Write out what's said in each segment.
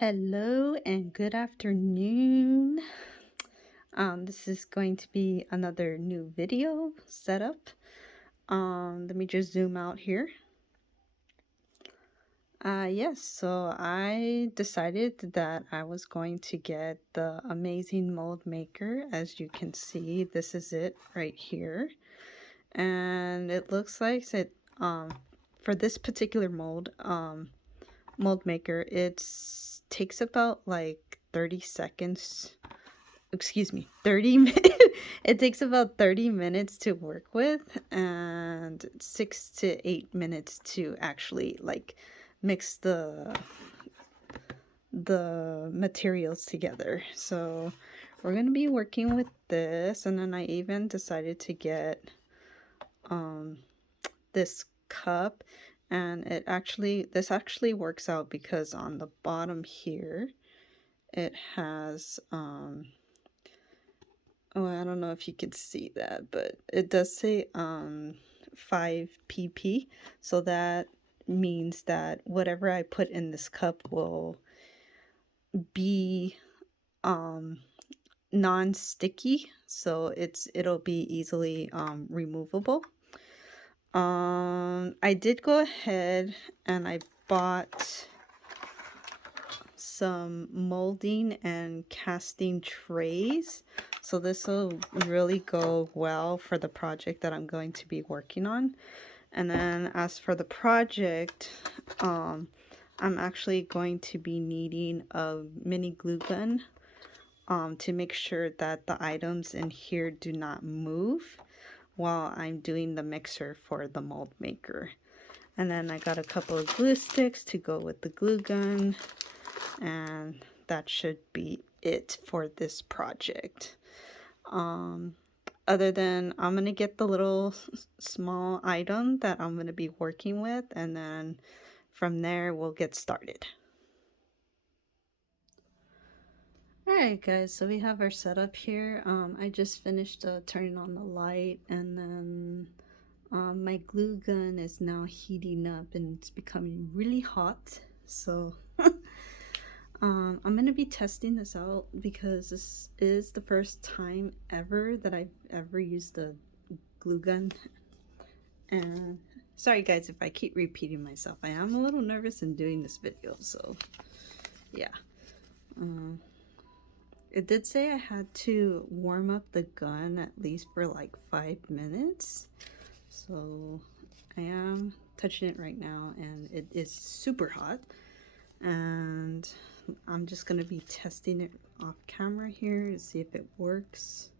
Hello and good afternoon. This is going to be another new video setup. Let me just zoom out here. Yes, so I decided that I was going to get the amazing mold maker. As you can see, this is it right here. And it looks like it, for this particular mold maker, it takes about like 30 seconds, excuse me, 30 minutes. It takes about 30 minutes to work with and 6 to 8 minutes to actually like mix the materials together. So we're going to be working with this, and then I even decided to get this cup, and this actually works out because on the bottom here it has oh, I don't know if you could see that, but it does say 5 pp, so that means that whatever I put in this cup will be non-sticky, so it'll be easily removable. I did go ahead and I bought some molding and casting trays, so this will really go well for the project that I'm going to be working on. And then as for the project, I'm actually going to be needing a mini glue gun to make sure that the items in here do not move while I'm doing the mixer for the mold maker. And then I got a couple of glue sticks to go with the glue gun, and that should be it for this project. Other than I'm gonna get the little small item that I'm gonna be working with, and then from there we'll get started. Alright guys, so we have our setup here. I just finished turning on the light, and then my glue gun is now heating up and it's becoming really hot. So I'm gonna be testing this out because this is the first time ever that I've ever used a glue gun. And sorry guys if I keep repeating myself. I am a little nervous in doing this video, so yeah. It did say I had to warm up the gun at least for like 5 minutes. So I am touching it right now and it is super hot. And I'm just going to be testing it off camera here to see if it works.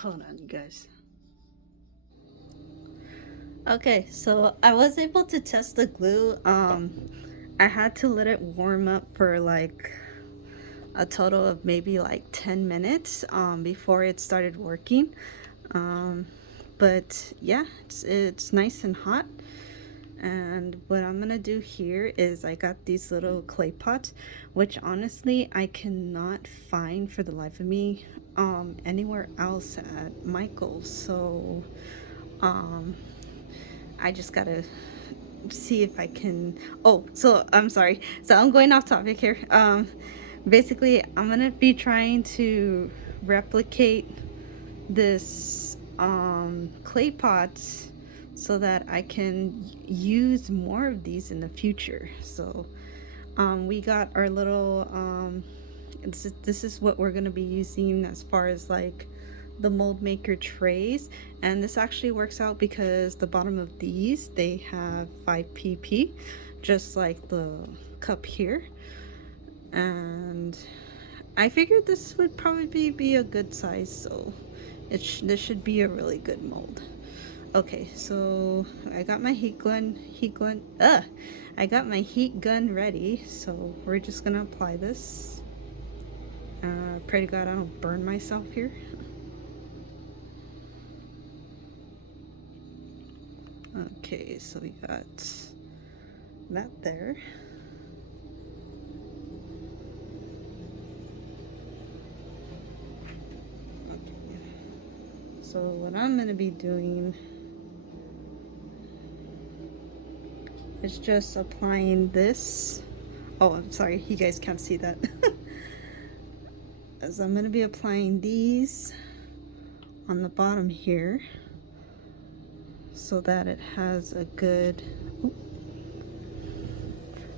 Hold on, you guys. Okay, so I was able to test the glue. I had to let it warm up for like a total of maybe like 10 minutes before it started working. But yeah, it's nice and hot. And what I'm gonna do here is I got these little clay pots, which honestly I cannot find for the life of me anywhere else at Michael's. So I just gotta see if I can. Oh, so I'm sorry, so I'm going off topic here. Basically I'm gonna be trying to replicate this clay pots so that I can use more of these in the future. So we got our little this is what we're going to be using as far as like the mold maker trays, and this actually works out because the bottom of these, they have 5 pp just like the cup here, and I figured this would probably be a good size, so this should be a really good mold. Okay, so I got my I got my heat gun ready, so we're just gonna apply this. Pray to God I don't burn myself here. Okay, so we got that there. So what I'm going to be doing is just applying this. Oh, I'm sorry, you guys can't see that. As I'm going to be applying these on the bottom here so that it has a good...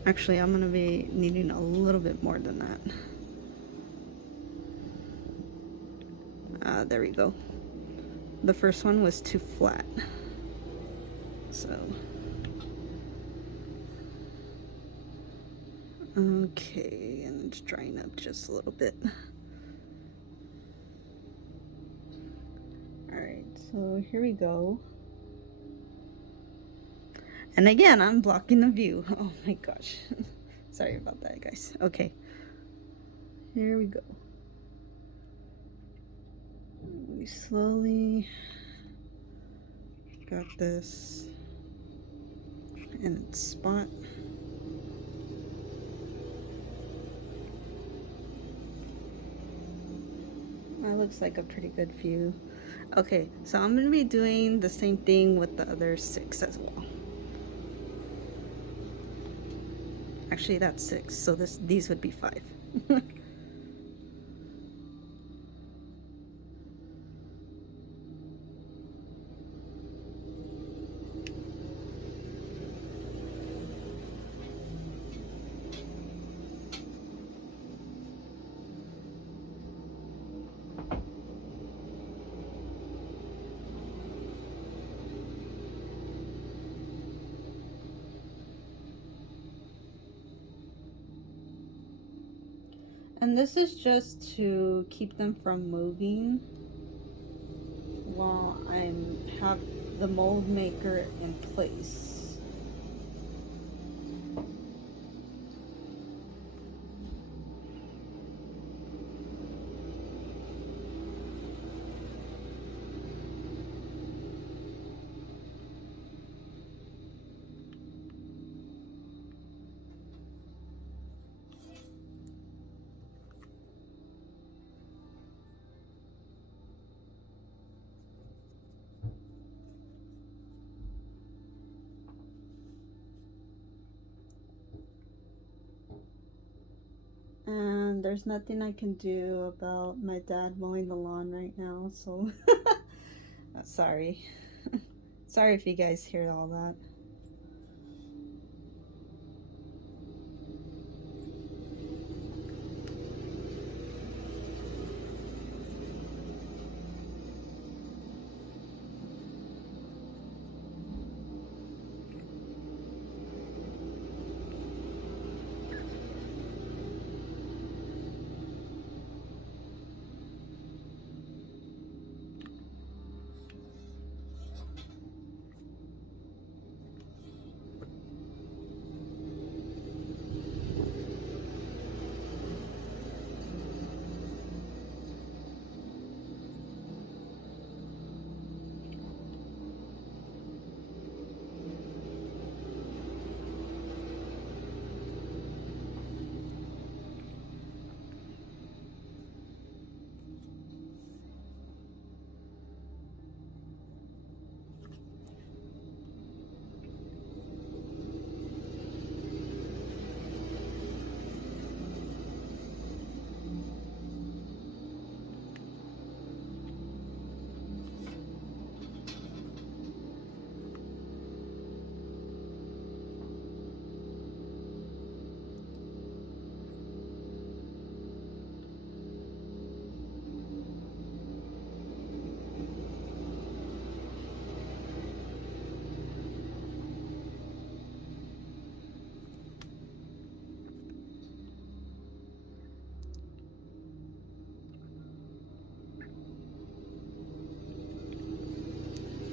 Actually, I'm going to be needing a little bit more than that. There we go. The first one was too flat. So, okay, and it's drying up just a little bit. Alright, so here we go. And again, I'm blocking the view. Oh my gosh. Sorry about that, guys. Okay. Here we go. We slowly got this in its spot. That looks like a pretty good view. Okay, so I'm going to be doing the same thing with the other 6 as well. Actually, that's 6, so these would be 5. And this is just to keep them from moving while I have the mold maker in place. And there's nothing I can do about my dad mowing the lawn right now, so sorry. Sorry if you guys hear all that.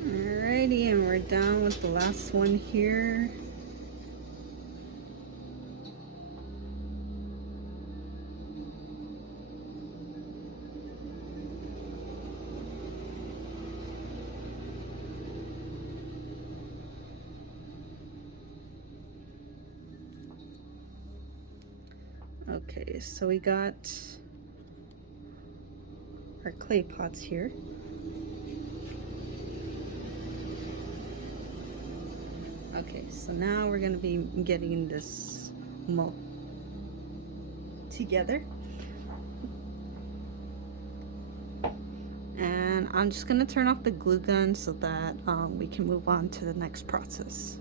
Alrighty, and we're done with the last one here. Okay, so we got our clay pots here. Okay, so now we're gonna be getting this mold together. And I'm just gonna turn off the glue gun so that we can move on to the next process.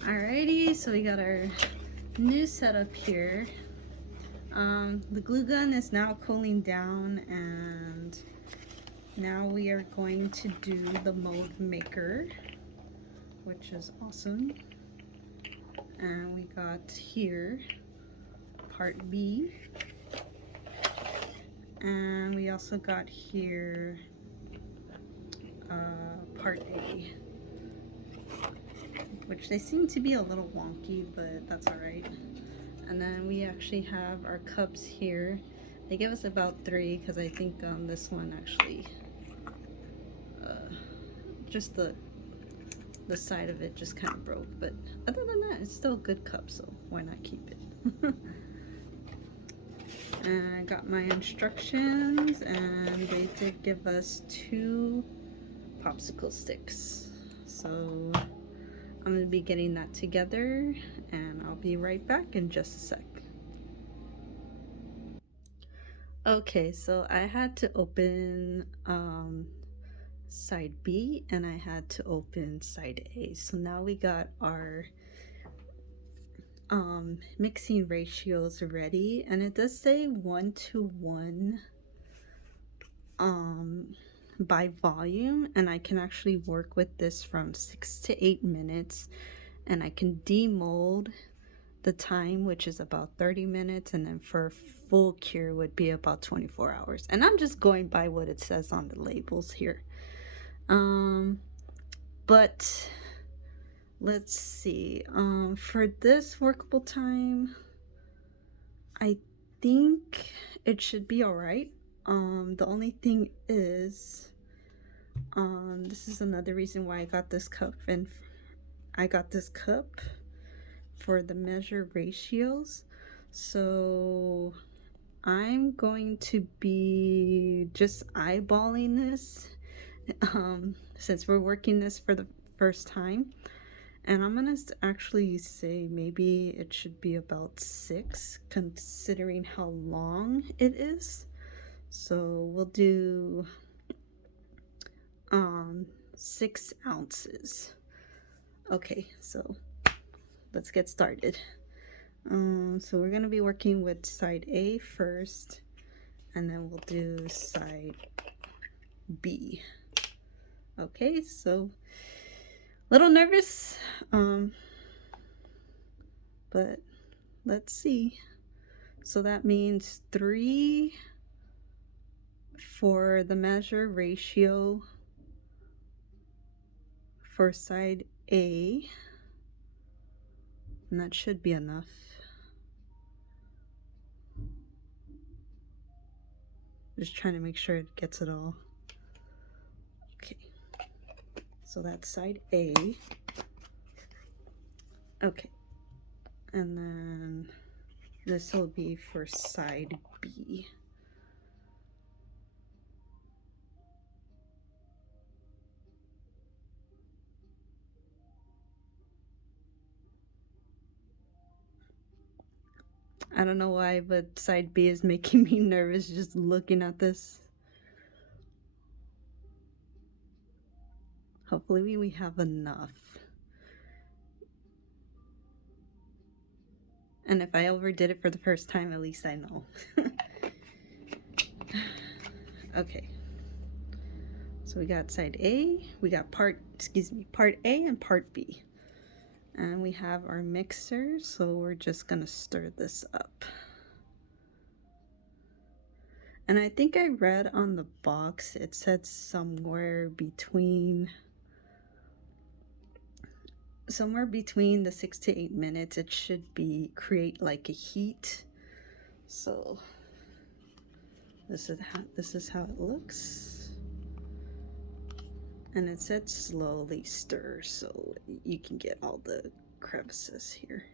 Alrighty, so we got our new setup here. The glue gun is now cooling down, and now we are going to do the mold maker, which is awesome. And we got here part B, and we also got here part A, which they seem to be a little wonky, but that's all right. And then we actually have our cups here. They give us about 3 because I think this one actually just the side of it just kind of broke, but other than that, it's still a good cup, so why not keep it? And I got my instructions, and they did give us 2 popsicle sticks. So I'm gonna be getting that together, and I'll be right back in just a sec. Okay, so I had to open side B, and I had to open side A. So now we got our mixing ratios ready, and it does say 1:1 by volume, and I can actually work with this from 6 to 8 minutes, and I can demold the time, which is about 30 minutes, and then for full cure would be about 24 hours. And I'm just going by what it says on the labels here. But let's see, for this workable time, I think it should be all right. The only thing is, this is another reason why I got this cup, and I got this cup for the measure ratios. So I'm going to be just eyeballing this, since we're working this for the first time. And I'm gonna actually say maybe it should be about 6, considering how long it is. So we'll do 6 ounces. Okay, so let's get started. So we're gonna be working with side A first, and then we'll do side B. Okay, so a little nervous, but let's see. So that means 3 for the measure ratio for side A, and that should be enough. Just trying to make sure it gets it all. Okay, so that's side A. Okay, and then this will be for side B. I don't know why, but side B is making me nervous just looking at this. Hopefully we have enough. And if I overdid it for the first time, at least I know. Okay. So we got side A, we got part A and part B. And we have our mixer, so we're just gonna stir this up. And I think I read on the box, it said somewhere between the 6 to 8 minutes, it should create like a heat. So this is how it looks. And it said slowly stir, so you can get all the crevices here.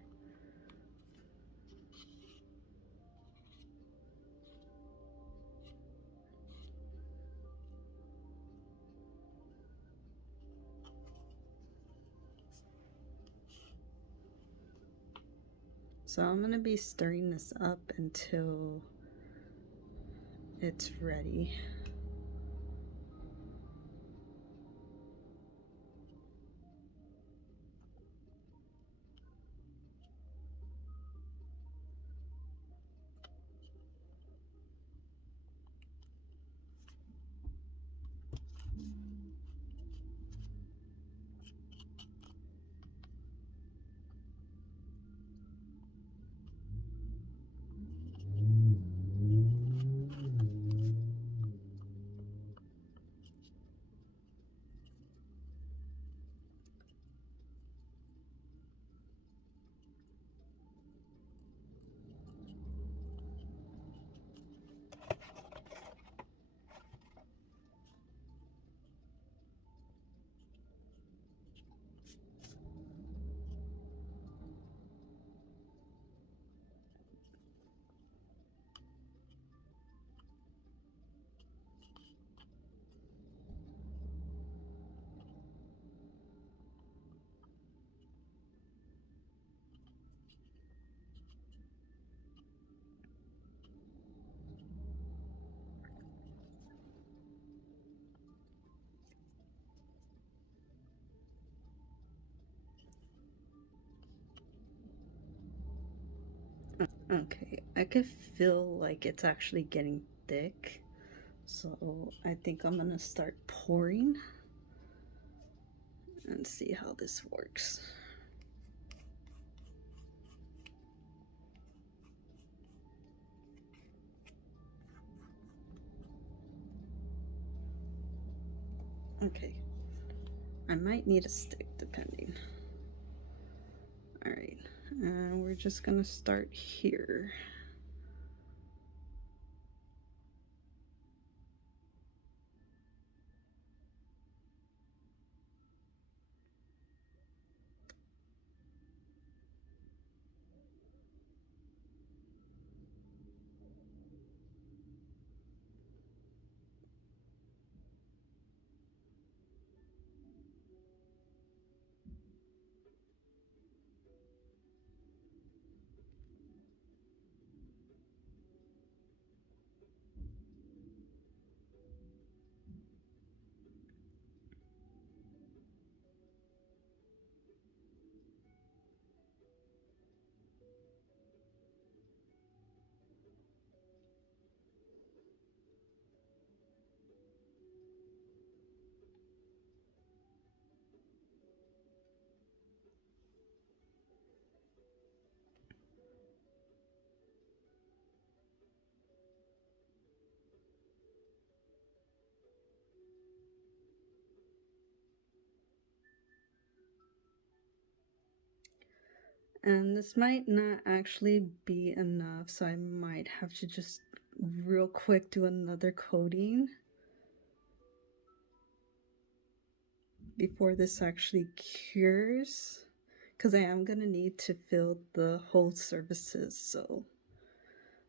So I'm going to be stirring this up until it's ready. Okay, I could feel like it's actually getting thick. So I think I'm gonna start pouring and see how this works. Okay, I might need a stick depending. All right, and we're just gonna start here. And this might not actually be enough, so I might have to just real quick do another coating before this actually cures, because I am gonna need to fill the whole surfaces. So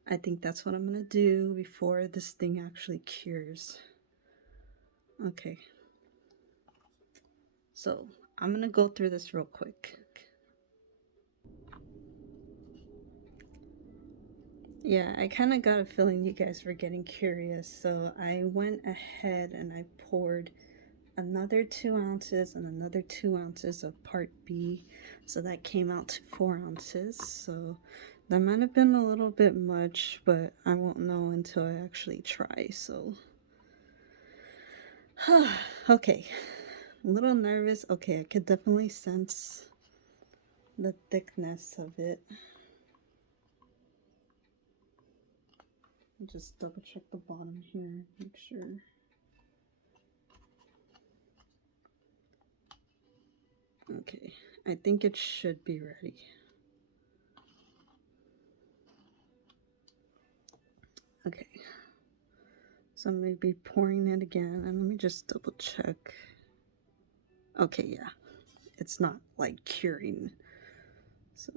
I think that's what I'm gonna do before this thing actually cures. Okay, so I'm gonna go through this real quick. Yeah, I kind of got a feeling you guys were getting curious, so I went ahead and I poured another 2 ounces and another 2 ounces of part B, so that came out to 4 ounces. So that might have been a little bit much, but I won't know until I actually try. So okay, a little nervous. Okay, I could definitely sense the thickness of it. Just double check the bottom here, make sure. Okay, I think it should be ready. Okay, so I'm gonna be pouring it again, and let me just double check. Okay, yeah, it's not like curing. So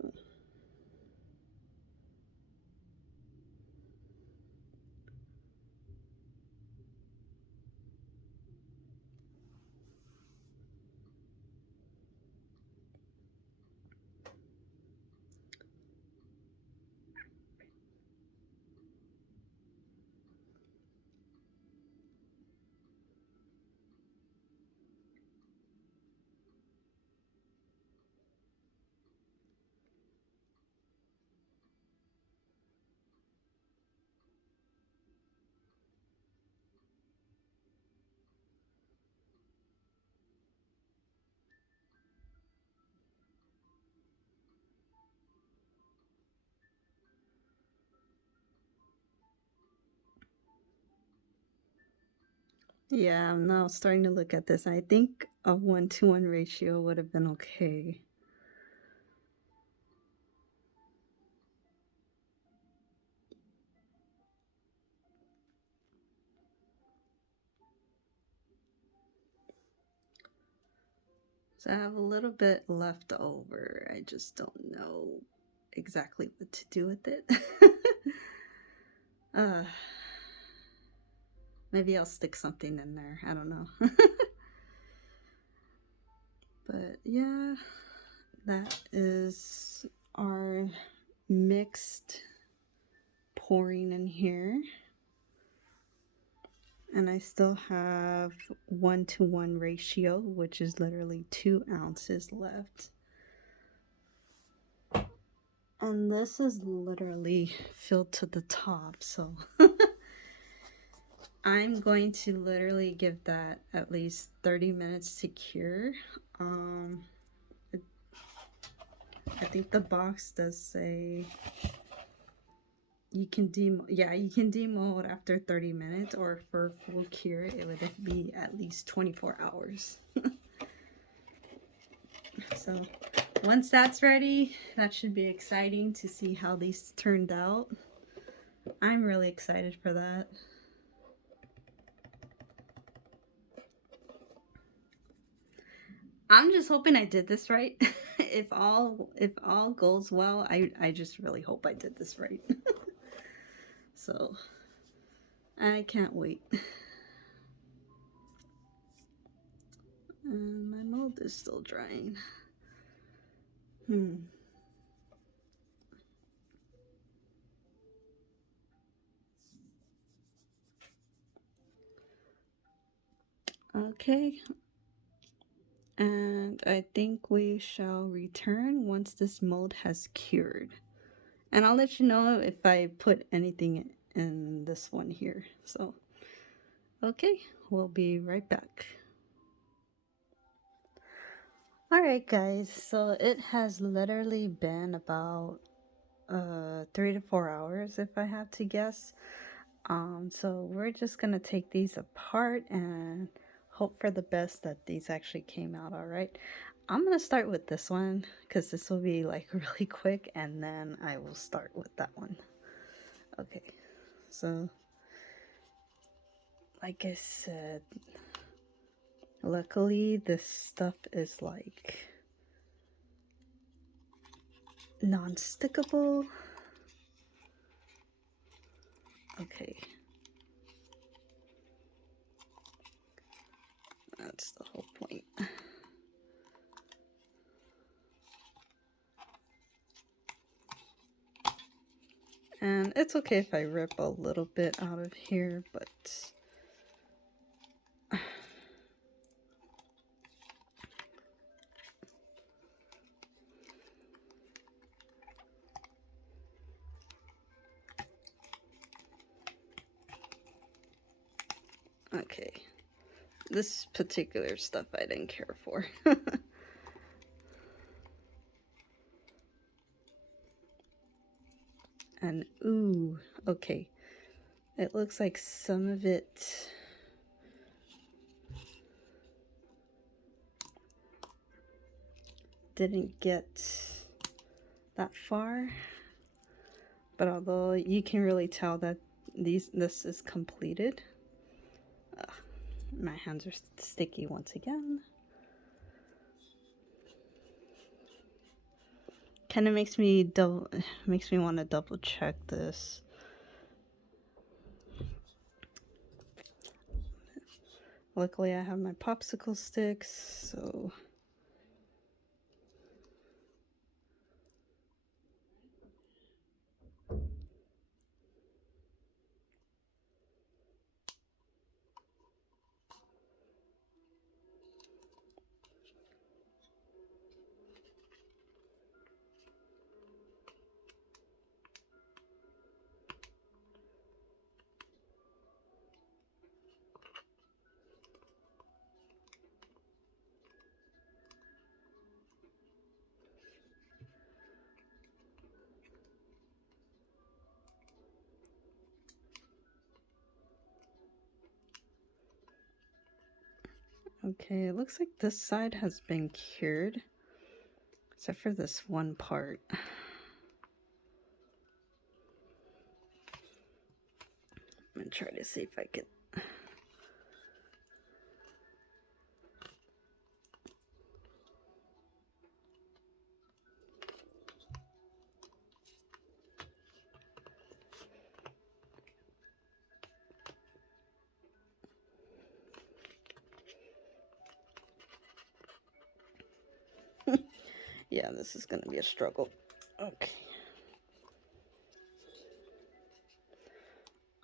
Yeah, I'm now starting to look at this. I think a 1-to-1 ratio would have been okay. So I have a little bit left over. I just don't know exactly what to do with it. uh, maybe I'll stick something in there. I don't know. But yeah, that is our mixed pouring in here. And I still have 1-to-1 ratio, which is literally 2 ounces left. And this is literally filled to the top, so I'm going to literally give that at least 30 minutes to cure. Um, I think the box does say you can you can demold after 30 minutes, or for full cure it would be at least 24 hours. So once that's ready, that should be exciting to see how these turned out. I'm really excited for that. I'm just hoping I did this right. If all goes well, I just really hope I did this right. So I can't wait. And my mold is still drying. Okay. And I think we shall return once this mold has cured. And I'll let you know if I put anything in this one here. So, okay, we'll be right back. Alright guys, so it has literally been about 3 to 4 hours if I have to guess. So we're just gonna take these apart and hope for the best that these actually came out all right. I'm gonna start with this one because this will be like really quick, and then I will start with that one. Okay, so like I said, luckily this stuff is like non-stickable. Okay, that's the whole point. And it's okay if I rip a little bit out of here, but okay. This particular stuff I didn't care for. And ooh, okay. It looks like some of it didn't get that far. But although you can really tell that this is completed. My hands are sticky once again. Kind of makes me want to double check this. Luckily I have my popsicle sticks, so Okay, it looks like this side has been cured, except for this one part. I'm gonna try to see if I can. Yeah, this is gonna be a struggle. Okay.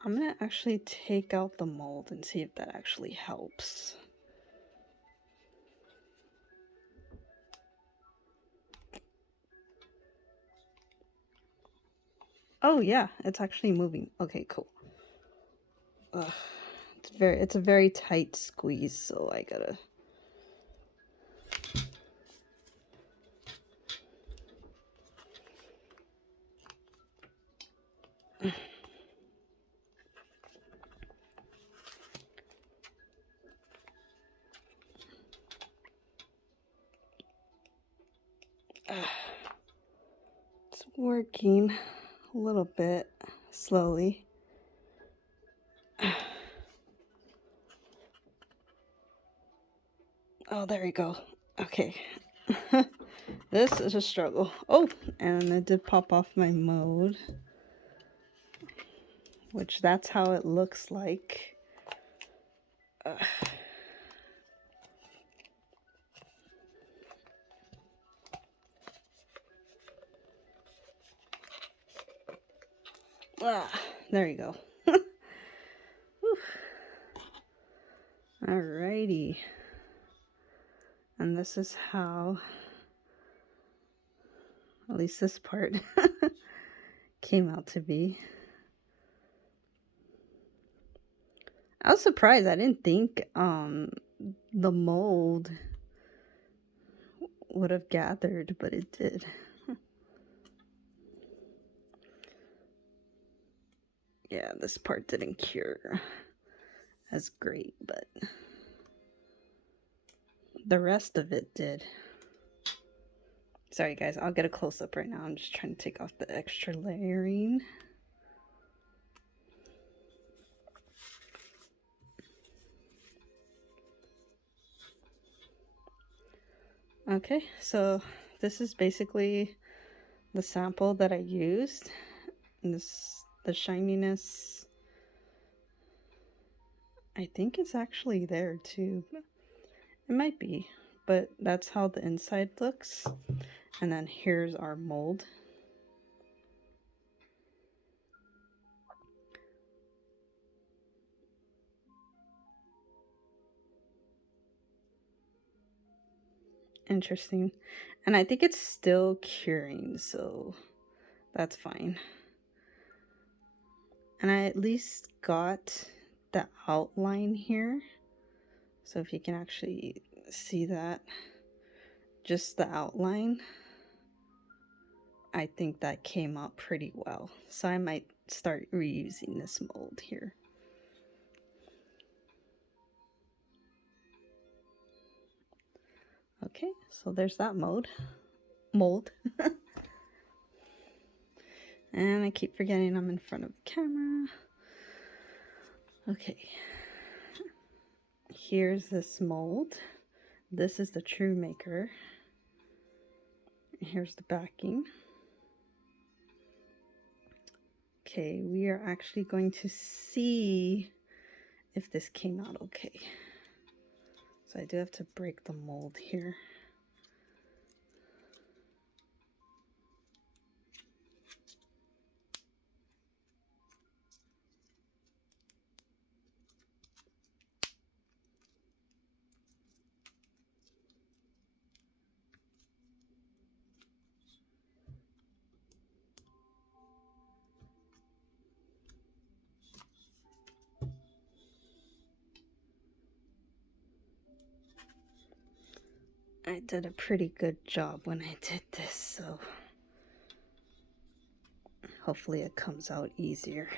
I'm gonna actually take out the mold and see if that actually helps. Oh yeah, it's actually moving. Okay, cool. Ugh, it's a very tight squeeze, so I gotta. It's working a little bit slowly. Oh, there we go. Okay. This is a struggle. Oh, and it did pop off my mode, which that's how it looks like. There you go. Alrighty. And this is how, at least this part, came out to be. I was surprised. I didn't think the mold would have gathered, but it did. Yeah, this part didn't cure as great, but the rest of it did. Sorry guys, I'll get a close-up right now. I'm just trying to take off the extra layering. Okay, so this is basically the sample that I used. And the shininess, I think it's actually there too. It might be, but that's how the inside looks. And then here's our mold. Interesting. And I think it's still curing, so that's fine. And I at least got the outline here. So if you can actually see that, just the outline, I think that came out pretty well. So I might start reusing this mold here. Okay, so there's that mold. And I keep forgetting I'm in front of the camera. Okay. Here's this mold. This is the true maker. Here's the backing. Okay, we are actually going to see if this came out okay. So I do have to break the mold here. I did a pretty good job when I did this, so hopefully it comes out easier.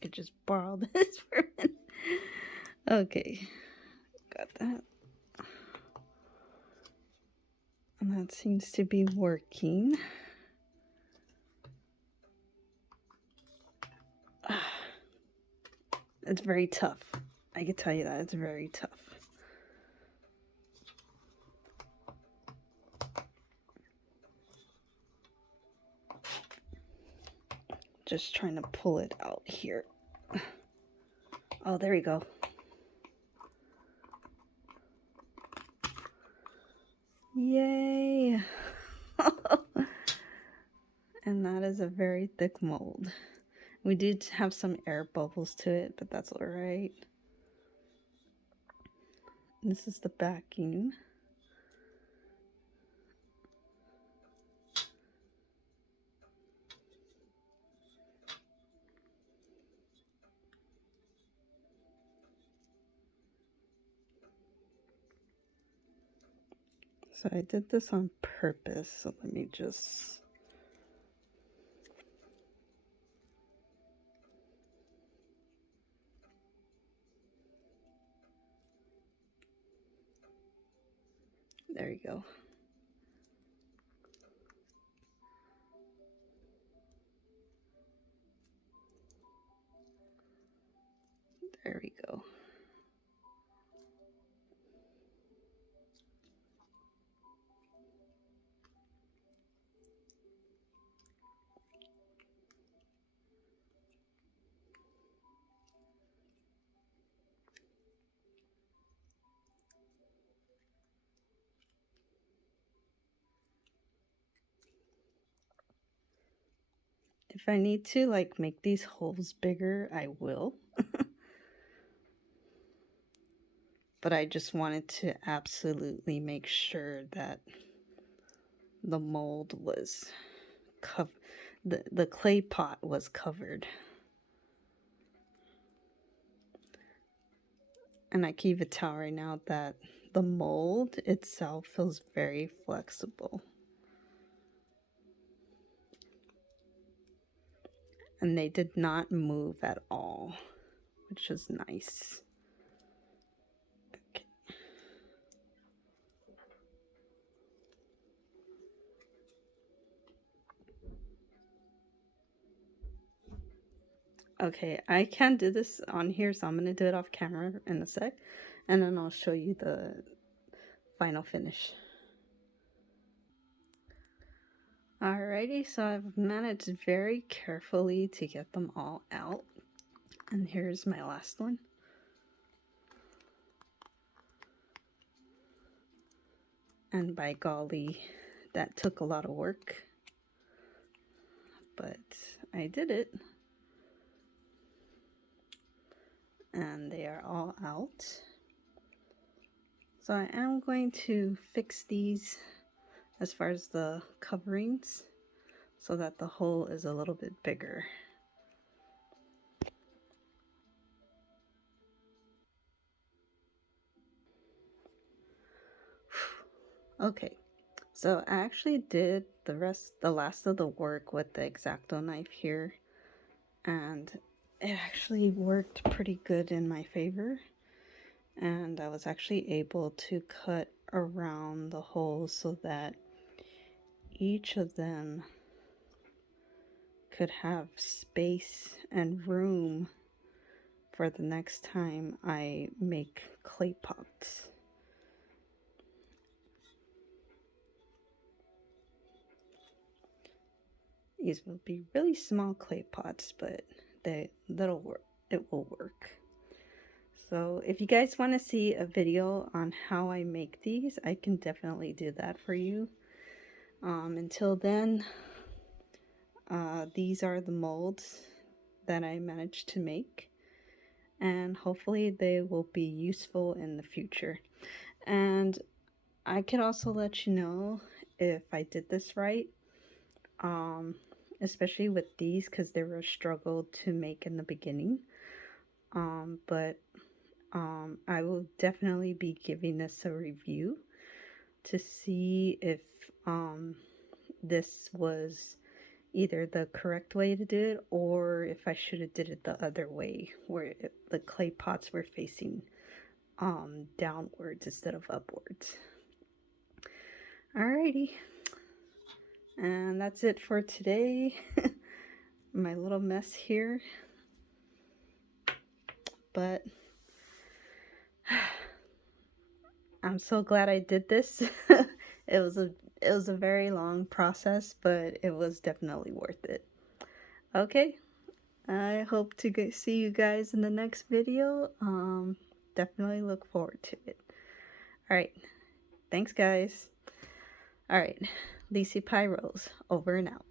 could just borrow this for a minute. Okay, got that. And that seems to be working. It's very tough. I can tell you that. It's very tough. Just trying to pull it out here. Oh, there we go. Yay! And that is a very thick mold. We did have some air bubbles to it, but that's alright. This is the backing. So I did this on purpose, so let me just... There you go. There we go. If I need to, like, make these holes bigger, I will. But I just wanted to absolutely make sure that the mold was the clay pot was covered. And I can even tell right now that the mold itself feels very flexible. And they did not move at all, which is nice. Okay. Okay, I can't do this on here, so I'm going to do it off camera in a sec. And then I'll show you the final finish. Alrighty, so I've managed very carefully to get them all out. And here's my last one. And by golly, that took a lot of work. But I did it. And they are all out. So I am going to fix these as far as the coverings so that the hole is a little bit bigger. Okay, so I actually did the last of the work with the X-Acto knife here, and it actually worked pretty good in my favor. And I was actually able to cut around the holes so that each of them could have space and room for the next time I make clay pots. These will be really small clay pots, but that'll work. It will work. So if you guys want to see a video on how I make these, I can definitely do that for you. Until then, these are the molds that I managed to make, and hopefully they will be useful in the future. And I could also let you know if I did this right, especially with these because they were a struggle to make in the beginning. But I will definitely be giving this a review to see if this was either the correct way to do it or if I should have did it the other way where the clay pots were facing downwards instead of upwards. Alrighty, and that's it for today. My little mess here, but I'm so glad I did this. it was a it was a very long process, but it was definitely worth it. Okay, I hope to see you guys in the next video. Definitely look forward to it. All right, thanks guys. All right, Lisi Pyros over and out.